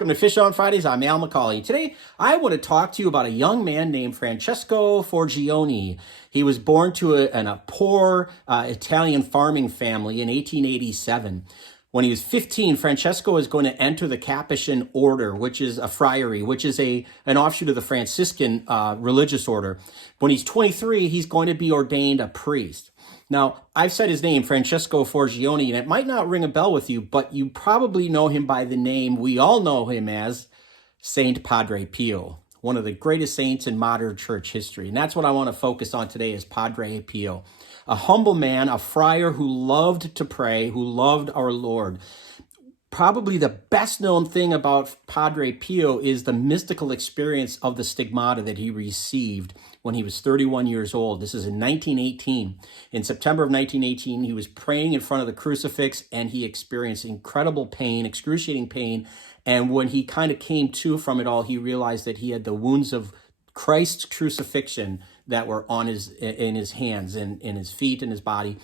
welcome to Fish on Fridays. I'm Al McCauley. Today, I want to talk to you about a young man named Francesco Forgioni. He was born to a poor Italian farming family in 1887. When he was 15, Francesco is going to enter the Capuchin order, which is a friary, which is an offshoot of the Franciscan religious order. When he's 23, he's going to be ordained a priest. Now, I've said his name, Francesco Forgioni, and it might not ring a bell with you, but you probably know him by the name we all know him as, Saint Padre Pio, one of the greatest saints in modern church history. And that's what I want to focus on today is Padre Pio, a humble man, a friar who loved to pray, who loved our Lord. Probably the best known thing about Padre Pio is the mystical experience of the stigmata that he received when he was 31 years old. This is in 1918. In September of 1918, he was praying in front of the crucifix and he experienced incredible pain, excruciating pain. And when he kind of came to from it all, he realized that he had the wounds of Christ's crucifixion that were in his hands and in his feet and his body.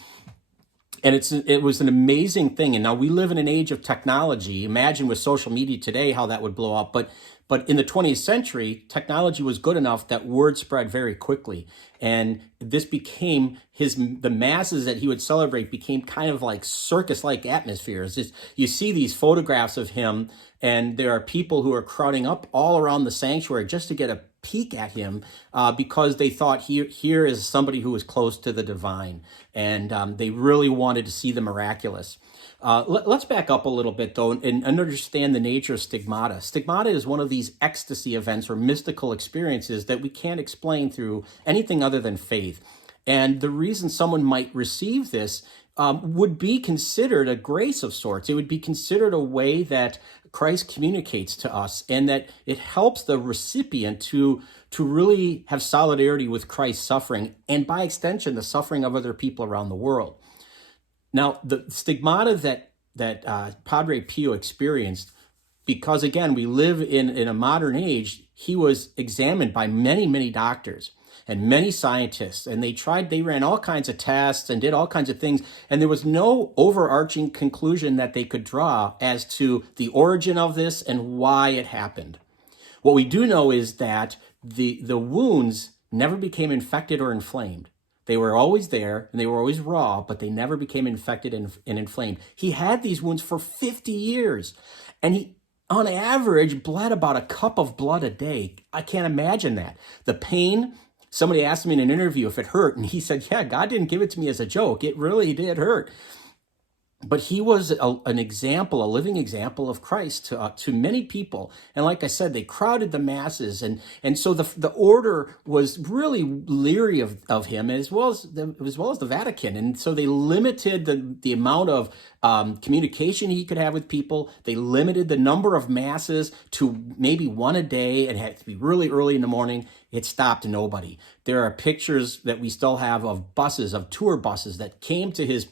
And it was an amazing thing. And now we live in an age of technology. Imagine with social media today how that would blow up. But in the 20th century, technology was good enough that word spread very quickly. And this became the masses that he would celebrate became kind of like circus-like atmospheres. You see these photographs of him, and there are people who are crowding up all around the sanctuary just to get a peek at him because they thought here is somebody who was close to the divine, and they really wanted to see the miraculous. Let's back up a little bit, though, and understand the nature of stigmata. Stigmata is one of these ecstasy events or mystical experiences that we can't explain through anything other than faith. And the reason someone might receive this would be considered a grace of sorts. It would be considered a way that Christ communicates to us and that it helps the recipient to really have solidarity with Christ's suffering and by extension, the suffering of other people around the world. Now, the stigmata that Padre Pio experienced, because again, we live in a modern age, he was examined by many, many doctors and many scientists, and they ran all kinds of tests and did all kinds of things, and there was no overarching conclusion that they could draw as to the origin of this and why it happened. What we do know is that the wounds never became infected or inflamed. They were always there, and they were always raw, but they never became infected and inflamed. He had these wounds for 50 years, and he, on average, bled about a cup of blood a day. I can't imagine that. The pain, somebody asked me in an interview if it hurt, and he said, yeah, God didn't give it to me as a joke. It really did hurt. But he was an example, a living example of Christ to many people. And like I said, they crowded the masses. And so the order was really leery of him as well as the Vatican. And so they limited the amount of communication he could have with people. They limited the number of masses to maybe one a day. It had to be really early in the morning. It stopped nobody. There are pictures that we still have of buses, of tour buses that came to his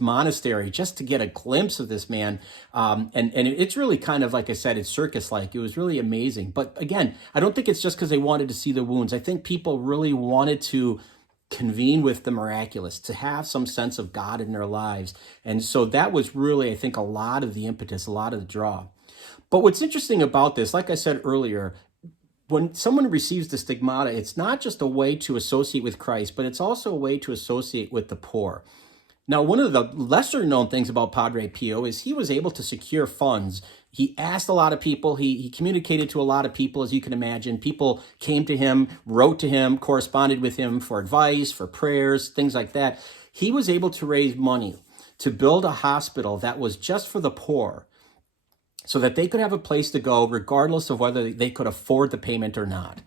monastery just to get a glimpse of this man. And it's really kind of, like I said, it's circus-like. It was really amazing. But again, I don't think it's just because they wanted to see the wounds. I think people really wanted to convene with the miraculous, to have some sense of God in their lives. And so that was really, I think, a lot of the impetus, a lot of the draw. But what's interesting about this, like I said earlier, when someone receives the stigmata, it's not just a way to associate with Christ, but it's also a way to associate with the poor. Now, one of the lesser known things about Padre Pio is he was able to secure funds. He asked a lot of people. He communicated to a lot of people, as you can imagine. People came to him, wrote to him, corresponded with him for advice, for prayers, things like that. He was able to raise money to build a hospital that was just for the poor so that they could have a place to go regardless of whether they could afford the payment or not.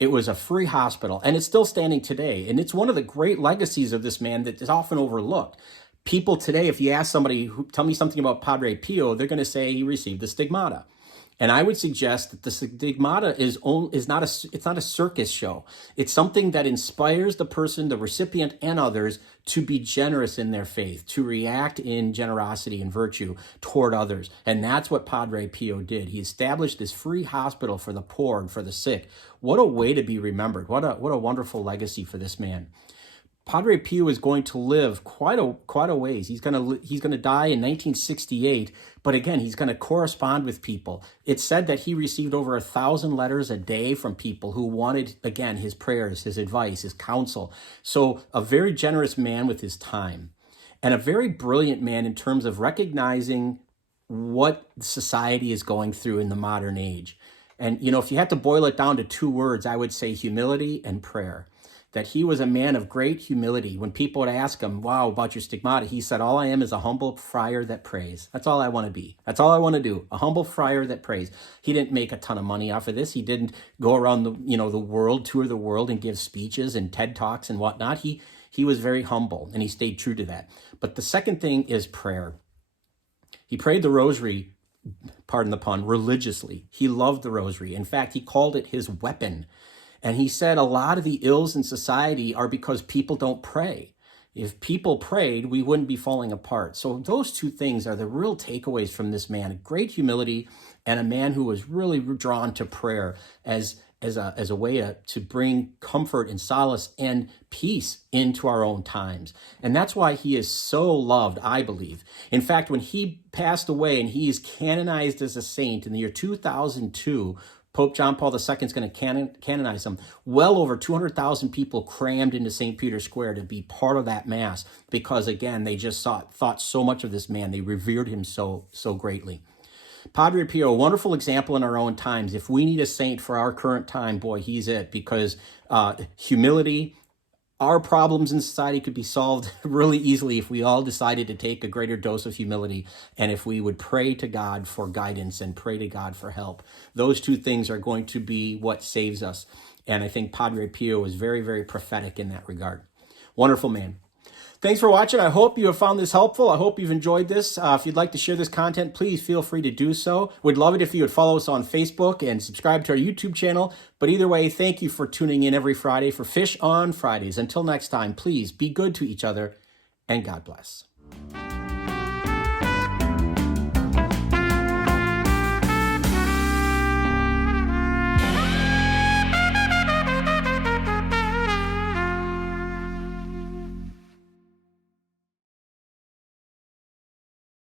It was a free hospital, and it's still standing today. And it's one of the great legacies of this man that is often overlooked. People today, if you ask somebody, tell me something about Padre Pio, they're going to say he received the stigmata. And I would suggest that the stigmata is not a circus show. It's something that inspires the person, the recipient, and others to be generous in their faith, to react in generosity and virtue toward others. And that's what Padre Pio did. He established this free hospital for the poor and for the sick. What a way to be remembered. What a wonderful legacy for this man. Padre Pio is going to live quite a ways. He's going to die in 1968, but again, he's going to correspond with people. It's said that he received over 1,000 letters a day from people who wanted, again, his prayers, his advice, his counsel. So a very generous man with his time, and a very brilliant man in terms of recognizing what society is going through in the modern age. And, if you had to boil it down to 2 words, I would say humility and prayer. That he was a man of great humility. When people would ask him, wow, about your stigmata, he said, all I am is a humble friar that prays. That's all I want to be. That's all I want to do. A humble friar that prays. He didn't make a ton of money off of this. He didn't go around the world, tour the world and give speeches and TED Talks and whatnot. He was very humble, and he stayed true to that. But the second thing is prayer. He prayed the rosary, pardon the pun, religiously. He loved the rosary. In fact, he called it his weapon. And he said a lot of the ills in society are because people don't pray. If people prayed, we wouldn't be falling apart. So those 2 things are the real takeaways from this man: great humility, and a man who was really drawn to prayer as a way to bring comfort and solace and peace into our own times. And that's why he is so loved, I believe. In fact, when he passed away and he is canonized as a saint in the year 2002, Pope John Paul II is going to canonize him. Well over 200,000 people crammed into St. Peter's Square to be part of that mass because, again, they just thought so much of this man. They revered him so greatly. Padre Pio, a wonderful example in our own times. If we need a saint for our current time, boy, he's it, because humility, our problems in society could be solved really easily if we all decided to take a greater dose of humility, and if we would pray to God for guidance and pray to God for help. Those 2 things are going to be what saves us. And I think Padre Pio is very, very prophetic in that regard. Wonderful man. Thanks for watching. I hope you have found this helpful. I hope you've enjoyed this. If you'd like to share this content, please feel free to do so. We'd love it if you would follow us on Facebook and subscribe to our YouTube channel. But either way, thank you for tuning in every Friday for Fish on Fridays. Until next time, please be good to each other, and God bless.